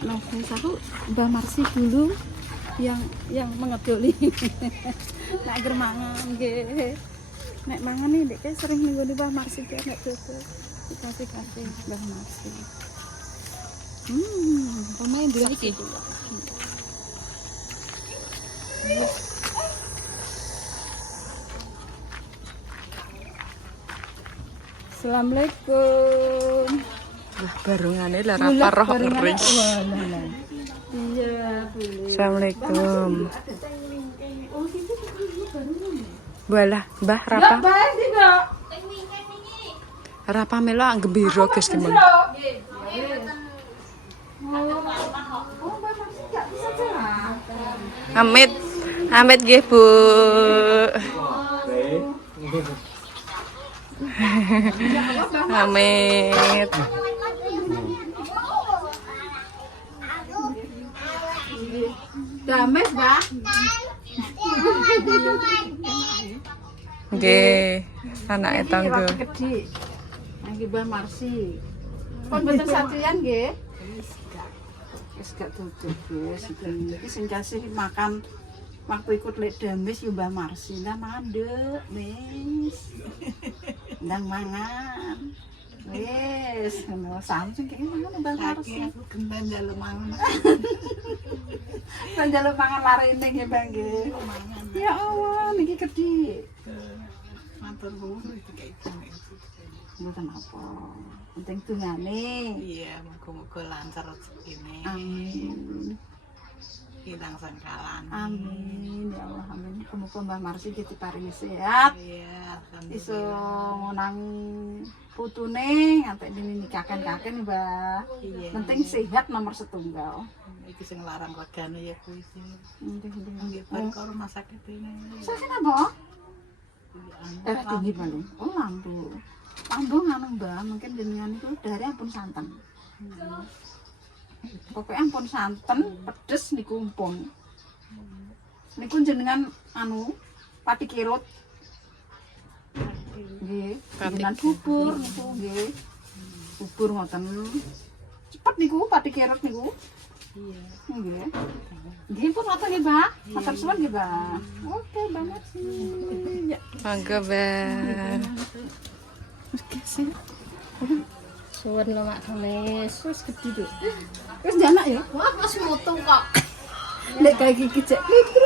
Nah, aku Mbak Marsi dulu yang mengedoli. Nek ger mangan nggih. Nek mangan nih Dek sering nggone Mbak Marsi ki nek dodo. Dikasih Mbak Marsi. Pemain dulu iki. Assalamualaikum. Lah barungane lah ra paroh ris. Iya, boleh. Assalamualaikum. Walah, Mbah Rapa. Rapa melo gembira guys gimana? Amit. Amit nggih, Bu. Amit. Dames, Mbak. Nggih, anake tangga. Gede. Nggih Mbak Marsi. Pun mboten satrian nggih. Wis gak tutup wis iki sing kasih makan waktu ikut lek Dames yo Mbak Marsi. Lah mandek, Miss. Ndang mangan. Wis, ngono Samsung iki mangan Mbak Marsi. Aku gemben njaluk mangan. Njaluk mangan larene nggih, Mbak nggih. Ya Allah, niki gede. Matur nuwun iki kayak mboten apa. Penting dungane. Iya, muga-muga lancar rezekine. Amin. Hilang sangkalan. Amin ya Allah, amin. Muga Mbak Marsi diparingi sehat. Iya, alhamdulillah. Iso nang putune ngantek dinikahkan-kaken, Mbak. Iya. Penting sehat nomor setunggal. Iki sing larang regane ya kuwi sih. Nggih, karo masakit ini. Sakit apa? Darah tinggi paling. Oh, lambung. Lambung anu Mbak, mungkin jenengan itu dari ampun santen. Pokoknya ampun santen, pedes niku umpun. Niku jenengan anu pati kirut. Nggih, jenengan bubur niku nggih. Bubur ngoten. Cepet niku pati kirut niku. Iya. Nggih. Nggih pun ngoten nggih, Mbak. Matur suwun nggih, Mbak. Oke, banget sih. Ya. Mangga, Mbak. Suwun lho Mak Kamis. Wis gede lho. Wis janak ya? Wah, pas mutung kok. Nek kayak gigi cek.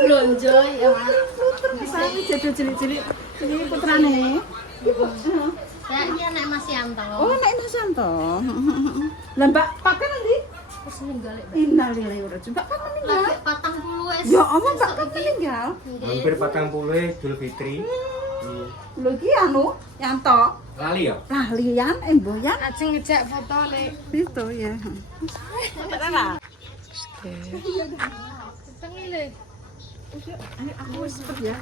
Blonjo ya, Mas. Saya jodoh cilik-cilik. Iki putrane. Ya iya nek Mas Yanto. Oh, nek Mas Santo. Lah Mbak, pakai nanti? Wis ninggal. Innalillahi wa inna ilaihi raji'un. Mbak, kapan meninggal? Lagi 40 wis. Ya Allah, Mbak, kapan meninggal? Hampir 40 Idul Fitri. Lho iki anu, Yanto. Lali ya? Lalian, mboyan. Ajeng ngejak foto Lek. Itu ya. Tengi Lek. Aku wis cepet ya.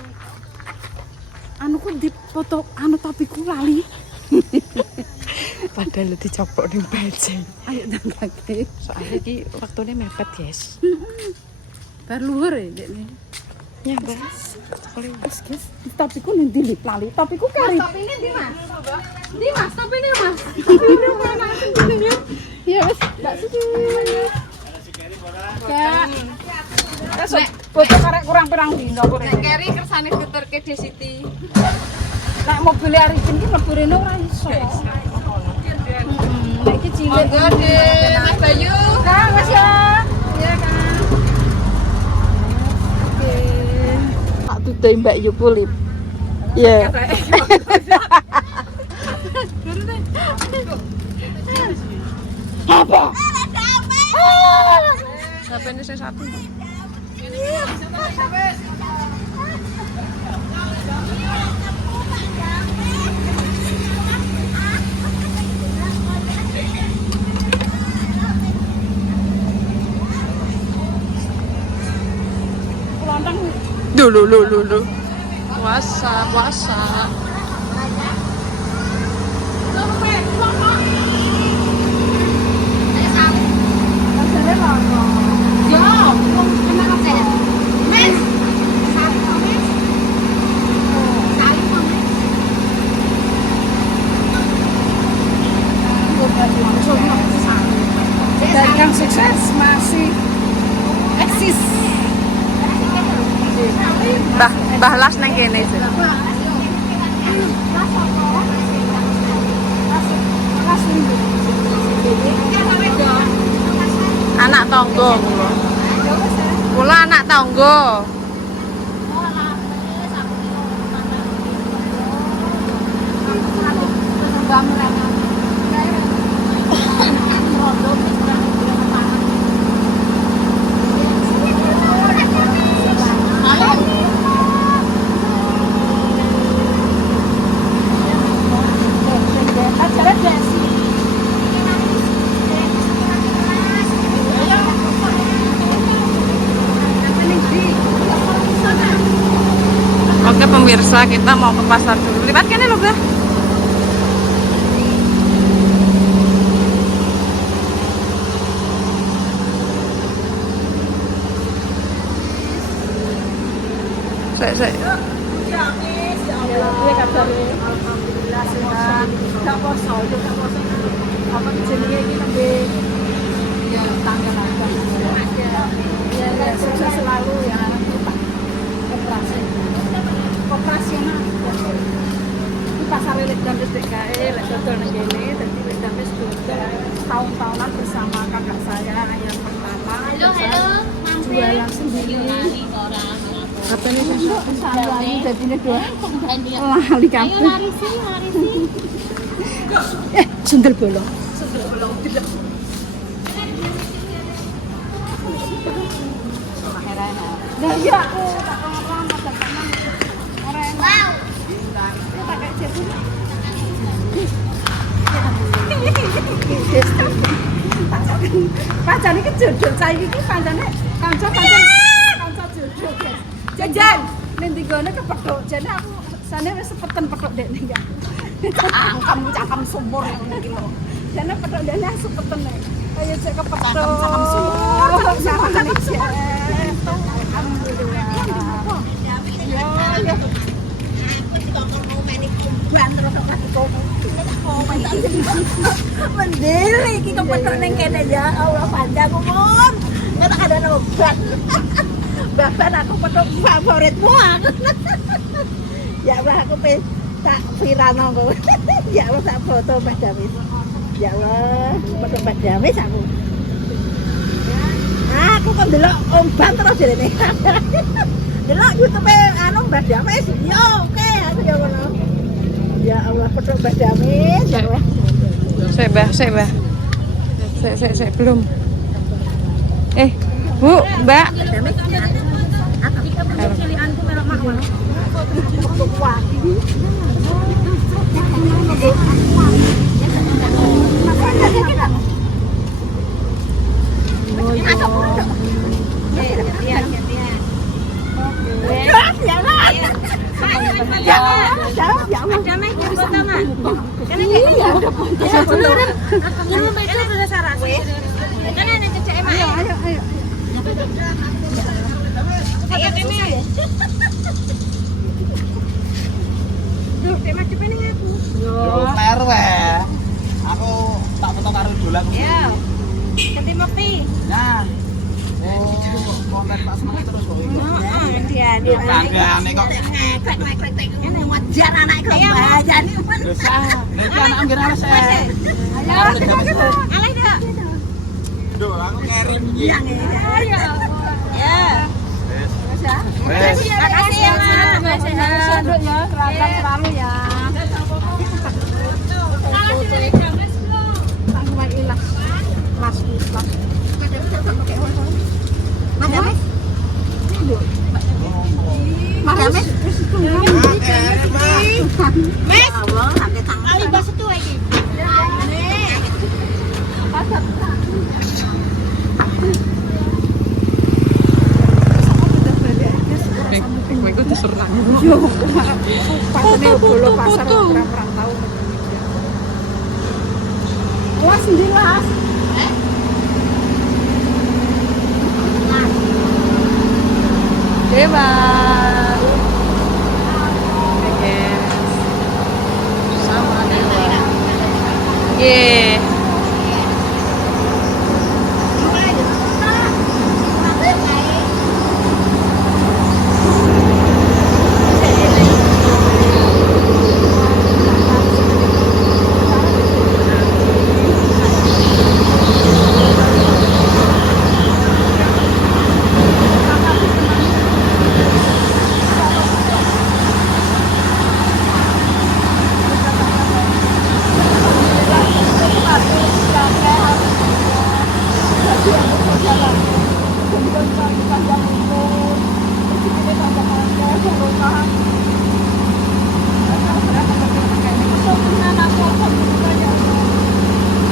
Anu ku di foto anu topiku lali. Padahal dicoplok ning bajeng. Ayo dangake. Soalnya iki waktune mepet, guys. Bar luhur ya, Dekne. Ya, Mbak. Wis, guys. Topiku ning ndi lali? Topiku kari. Topine ndi Mas? Ndi Mas topine Mas? Topine mana sih? Ya wis, Mbak Siti. Kak. Nek foto karek kurang pirang dino kok. Nek keri kersane diterke Desiti. Nek mobil Arifin ki mlebu rene ora iso. Nek iki cilik. Monggo De, Mas Bayu. Kang, Mas ya. Iya, Kang. Oke. Tak dudai Mbak Yu Kulip. Iya. Apa? Siapa ini saya satu? Dulu. Puasa. Dagang sukses, Mas. Mbah Las nang kene sih. Anak tangga kula. Kula anak tangga. Oke pemirsa, kita mau ke pasar dulu. Lihat kan loh, Bah. Saya. Alhamdulillah sehat. Gak poso, itu gak poso. Apa jenenge iki nembe ya tanggal apa. Ya sukses selalu ya. Operasional. Di pasar Lek Dames DKI, Lek dodol nang kene, dadi Lek Dames dodol tahun-tahunan bersama kakak saya yang pertama. Halo. Jualan sendiri. Apa nih saya jadi ini dua lali kabeh. Sundel bolong. Nah, iya. Wow. Pancane iki jodoh saiki iki pancane kanca jodoh. Jajan, nanti gue kepethuk. Jadi aku sana wis sepetan pethuk dekne enggak. Kamu cakam sumur iki lho. Jane pethuk dekne sepetan nek. Kayak cek kepethuk. Cakam sumur. Alhamdulillah. Ya. Mendele iki kepethuk ning kene ya Allah panjang umur. Nek ada obat. Bahkan aku petuk favoritmu aku. Ya Allah aku tak viralno kok. Ya Allah tak foto Mbak Damis. Ya Allah, petuk Mbak Damis aku. Nah, aku kok ndelok obat terus jane. Delok YouTube anu Mbak Damis. Ya oke, aku ya ngono. Ya Allah petuk Mbak Damis. Ya Allah. Saya belum. Bu, Mbak. Aku tak foto karo dolan. Ya. Ganti mukti. Nah. Oh, konten Pak Semangat terus kok iki. Heeh, dia. Tanggane kok Krek ngene wajar anak kok mbajani. lho sah. Nek iki anak ngene alas. Ayo. Alih dak. Lho, aku ngirim iki. Ayo. Ya. Wes. Makasih ya, Mas. Sehat ya, selamat selalu ya. Mas. Kowe iku diserang. Yo, pasane bolo pasar perang tahun. Wah, sendilas. Dewa. Guys. Sama Dewa. Ye. jalan. Kemudian panjang umur, di sini panjang rumah.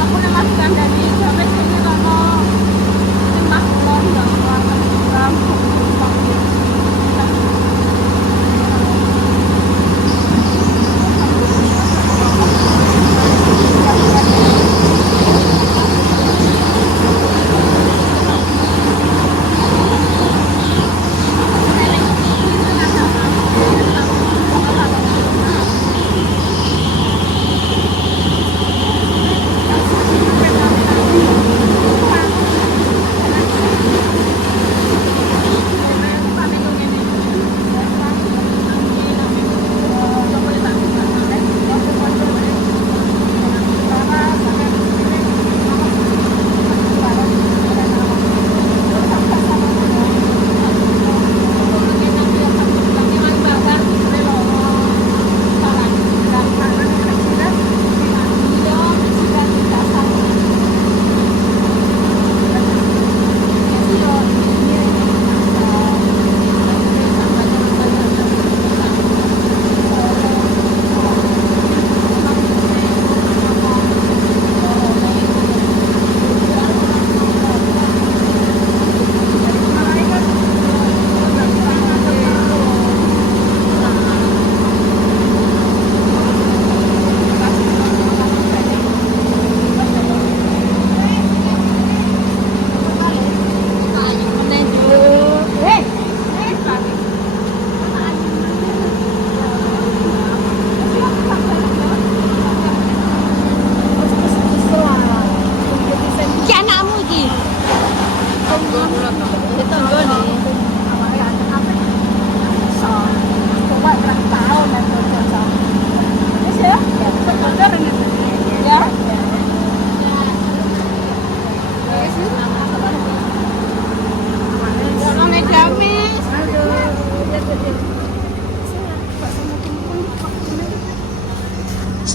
Aku melakukan dari sampai sini kalau rumah kulon yang kurang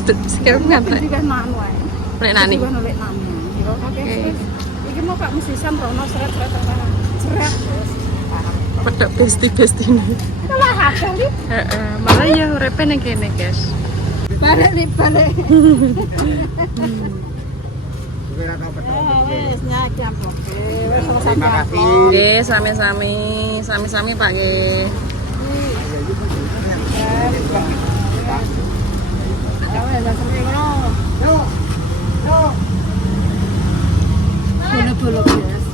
Sekarang ngantek. Iki kan manu ae. Nek nani. Iki kan oleh nani. Oke. Iki mau Pak musisan rono seret-seret. Seret. Pedok besti-besti ini. Lah hakeh iki. Heeh, malah ya urepe ning kene, guys. Balik nih, balik. Terima kasih. Nggih, sami-sami. Sami-sami, Pak nggih. Bolo-bolo guys.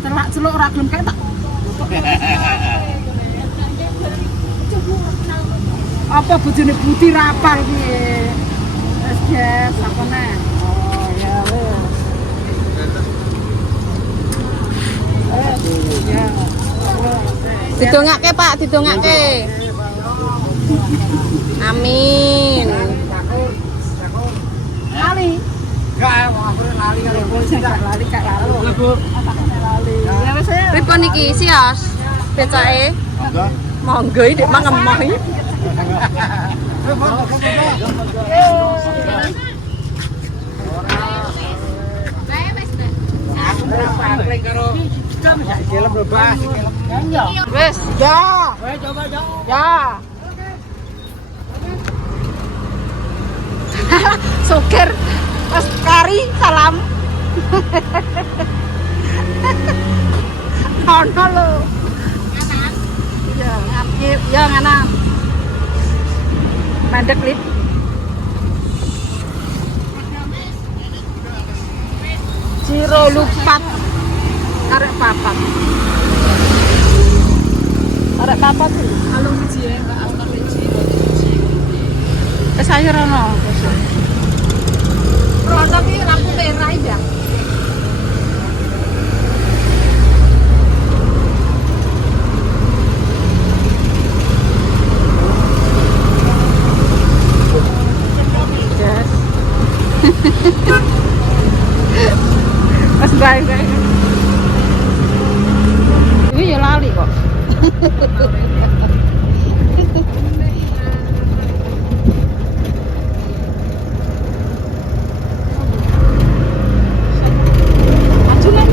Telak celuk ora gelem kae tak. Apa bojone Budi rapal piye? Wes guys, apa neh? Oh ya wes. Ya. Didongake, Pak, didongake. Amin. Lali. Enggak, mau aku lali kalau Lali kak lalu. Bu. Lali. Ya wes ya. Pripun iki sios? Becake. Monggo. Monggo iki mek ngemoh iki. Aku berapa angkring karo film bebas. Wes. Ya. Coba jauh. Ya. Sukir. Mas Kari, salam. Ono lo. Ya, ya ngana. Mandek lip. Ciro lupat. Arek papat. Arek papat sih. Alung biji ya, Mbak Alung biji. Sayur ono. Rono ki lampu merah ya. Yes. Mas baik. Ini ya lali kok. Ajunan.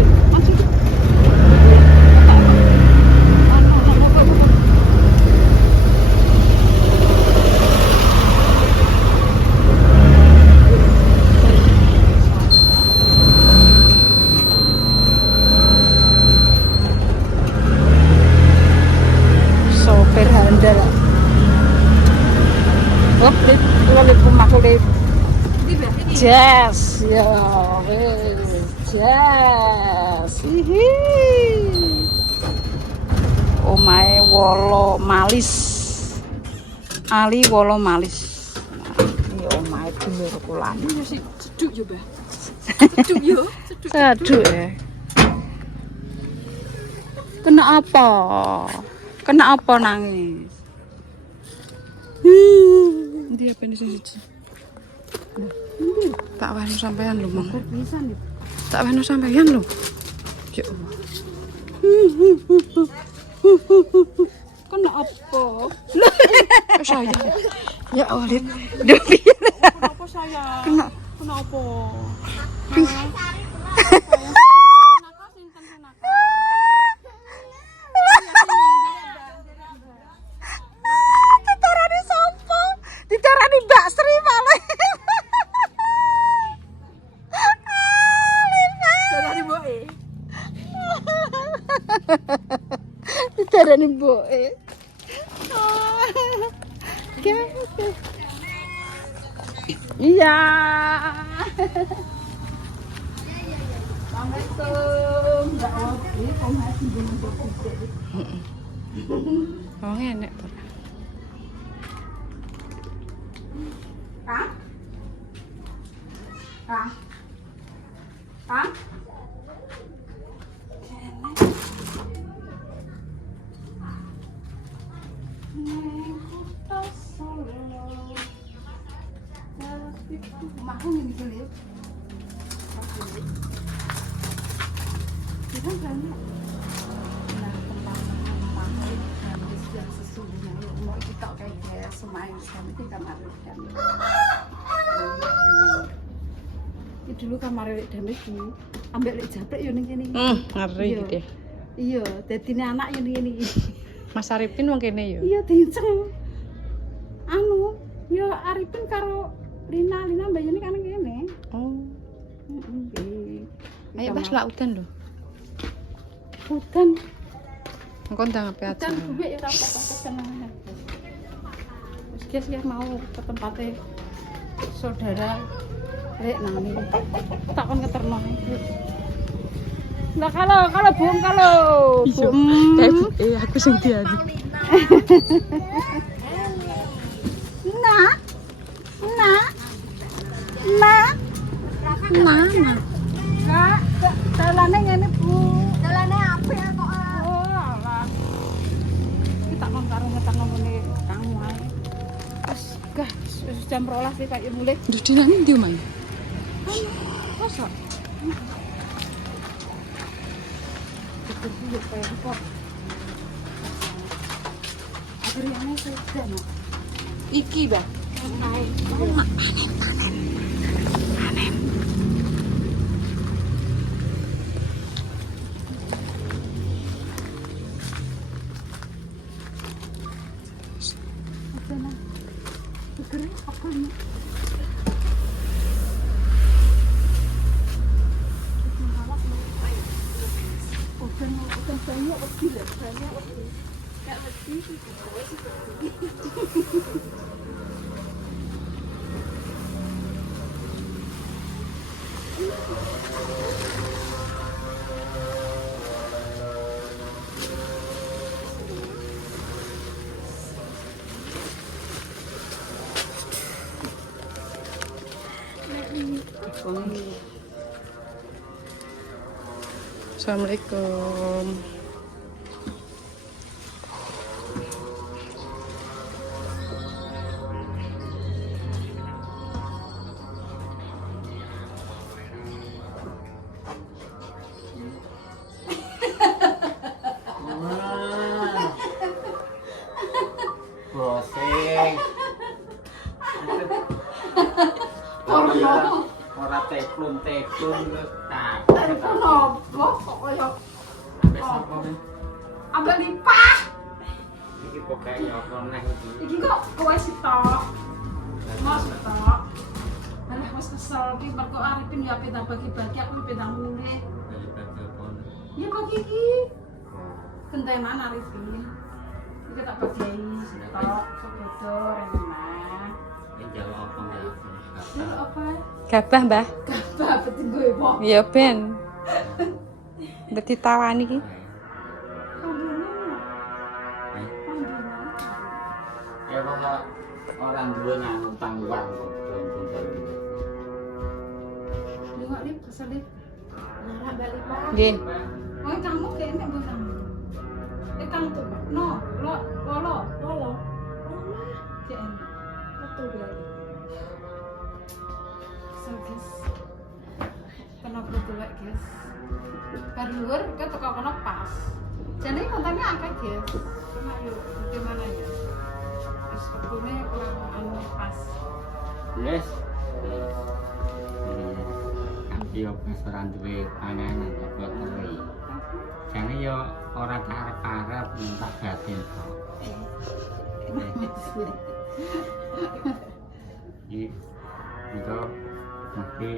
Jazz. Ya wes. Jazz. Hihi. Omahe Wolo Malis. Ali Wolo Malis. Nah, iki omahe dulur kula. Iya sih, ceduk yo, Mbak. Ceduk yo. Aduh ya. Kena apa? Kena apa nangis? Ndi apa ini siji? Tak wani sampean lho, Mang. Tak wani sampean lho. Ya Allah. Kena apa? Sayang. Ya Allah, Lid. Kenapa sayang? Kenapa? Dicarani sopo? Dicarani Mbak Sri malah. Dari boe. Dicarani mboke. Iya. Assalamualaikum. Mbak Oki, komasi jeneng Oh enek to. Kang? Kang? Kang? Mahu ini dulu. Kita kan nah tentang makhluk hadis yang sesungguhnya mau kita kayak semain kami di kamar kami. Ini dulu kamar Lek Dami iki ambek Lek Japrek yo ning kene iki. Ngeri Iya. deh. Iya, dadine anak yo ning kene iki. Mas Arifin wong kene yo. Iya dinceng. Anu, yo Arifin karo Lina mbayane kan kene. Oh. Heeh. Ayo Mas lak udan lho. Hutan. Engko ndang ape aja. Hutan gue ya ora apa-apa kesenangan. Wis guys mau ke tempatnya saudara Rek nang ini. Tak kon keterno. Nah kalau Bung Aku sing diani. Nah. Kak, dalane ngene, Bu. Dalane apik kok. Oh, alah. Kita kon karo ngetang ngene Kang wae. Wis, gah, wis jam 12 sih kayak mulai. Dudine ndi omah? Kosok. Itu dulu kayak kok. Adriana sudah, no. Iki, Mbak. Assalamualaikum. Browsing. Ora teplung nah. Telepon opo kok koyo ambek lipah. Iki pokoke apa neh iki. Iki kok kowe sitok. Mas sitok. Alah wis kesel iki mergo Arifin ya ape bagi-bagi aku pedang mulih. Ya kok iki. Kentenan Arifin. Iki tak bagi sitok, sedodo, renang. jawab apa enggak? Apa? Gabah, Mbah. Gabah betul gue po. Ya ben. Mbok ditawani iki. Ya kok orang dua nganggo tangguan Liwat lip keselip. Nara balik Pak. Nggih. Oh, kamu kayaknya bukan. Kang tuh, no, lo. Kayak betul berarti. So guys, kenapa betul guys? Bar luar kita teko kono pas. Jadi kontennya akeh guys. Cuma yuk, gimana ya? Terus waktunya kurang pas. yes yo pas ora duwe panganan kok teri jane yo ora karep-karep minta batin kok iki itu mesti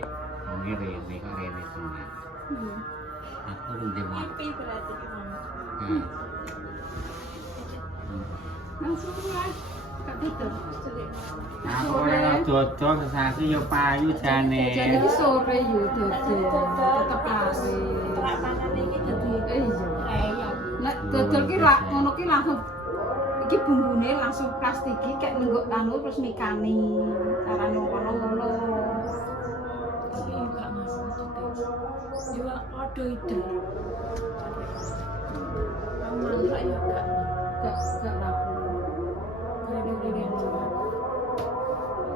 ngene kok rene tenan aku ndek mati berarti Langsung lah, gak tutup. aku ora dodol sesasi yo payu jane Jadi ki sore yo dodol, tetep lari. panganan iki dadi Iya. Nek dodol ki lak ngono ki langsung iki bumbune langsung plastiki kayak nenggok anu terus mikani. Carane ngono-ngono. tapi enggak masuk juga ada ide kamu masak ya Gak laku. Gede-gede.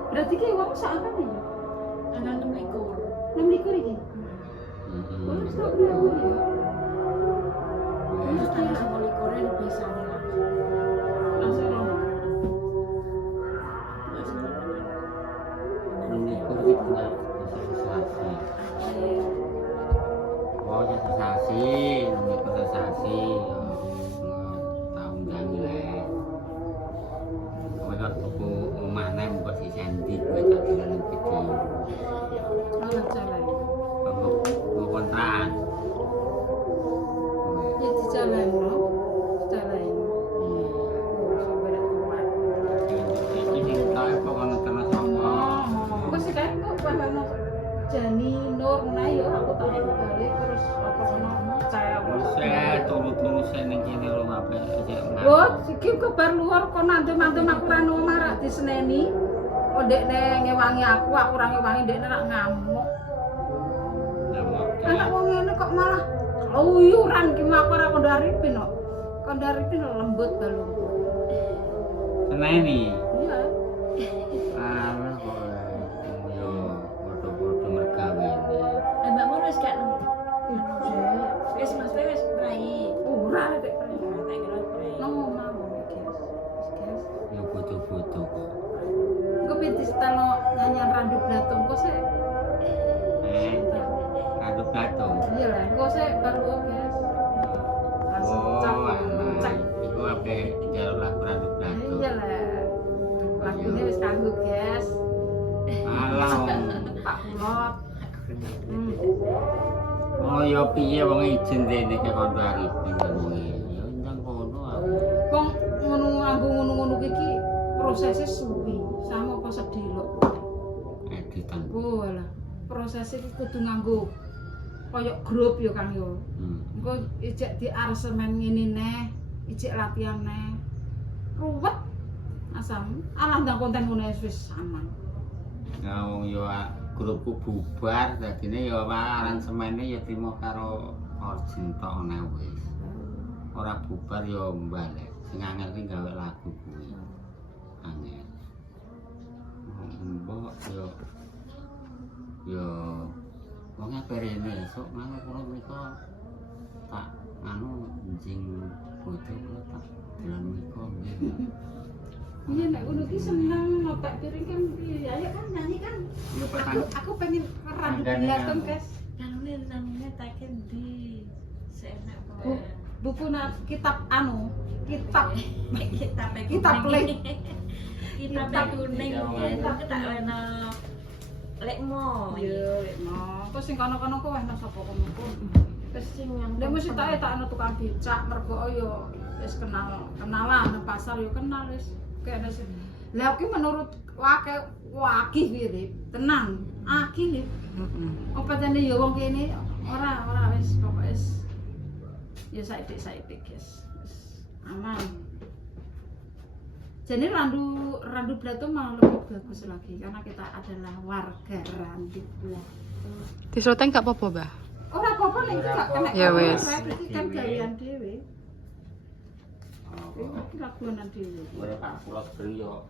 Berarti ki wong sak apa nih? anak 6 ekor 6 iki. Oh, wis tak berapa ya? terus tanggal 10 ekornya bisa nih Langsung rono. ini kulit enggak sesasi oh ya sesasi ini kok sesasi tahun gangle kok tuku omahne mbok si Sandy kowe tak dilanen video Ora jalan. mau kontrakan Ya dijalan no. Jalan. Sampai nek kuat. ini tak apa kono tenan sapa Kok sih kan kok paham Jani Nur nah yo aku tak balik terus apa ono cewek. saya turu-turu sene kene lho ape aja Wah, iki kabar luar kok nanti-nanti aku ra omah ra diseneni. Kok dekne ngewangi aku ora ngewangi dekne ra ngamuk. Anak wong ngene kok malah luyuran ki mak ora kondaripin kok. Kondaripin lembut balung. seneni Iya. alah kok yo foto-foto mergawe ini mbak mau wis gak wis mas wis prai Ora rek. tak kira prai No mau guys. Guys. yo foto-foto kok Engko pitis telo nyanyian randu blatung kok sik. aduk batung Iya lah, kok sik baru guys. Langsung cek. iku ape jalur lagu aduk batung Iya lah. Lagunya wis kanggo guys. alah Pak Kulot. oh yo piye wong izin dene ke kondo arifin kuwi yo ndang kono aku Wong ngono nganggo ngono-ngono iki prosesnya suwi sama apa sedilok. editan Oh alah, prosesnya iki kudu nganggo koyok grup ya Kang yo. Engko ijek diaransemen ngene neh, ijek latihan neh. Ruwet asam. Alah ndang konten ngono wis aman. ya wong yo grupku bubar dadine yo aransemene yo timo karo Orjin tok ana wis ora bubar yo balik sing angel ki gawe lagu kuwi angel mbok yo wong ape rene esuk ngono kula mriko tak anu njing foto kula tak dolan mriko Iya nek ngono ki seneng nopak piring kan piye. Ayo kan nyanyi kan. yo petang Aku pengen randu blatung guys. namanya tak di seenak Buku kitab anu, kitab kitab kitab lek. kitab kuning itu tak ana lekmo Iya, no. Terus sing kono-kono ku wis sapa kono. terus sing yang Nek mesti tak ana tukang becak mergo yo wis kenalan nang pasar yo kenal wis. Kayak sih. Lah iki menurut wakih wirip, tenang, akih lip. Opatane ya wong kene ora wis pokoke wis ya saithik guys. Wis aman. Jadi Randu Blato malah lebih bagus lagi karena kita adalah warga Randu Blato. Disloteng gak apa-apa, Mbah? Ora apa-apa nek iki gak kena. Ya wis. Iki kan gawean dhewe. Iki laguan dhewe. Ora Pak Pulau Sering yo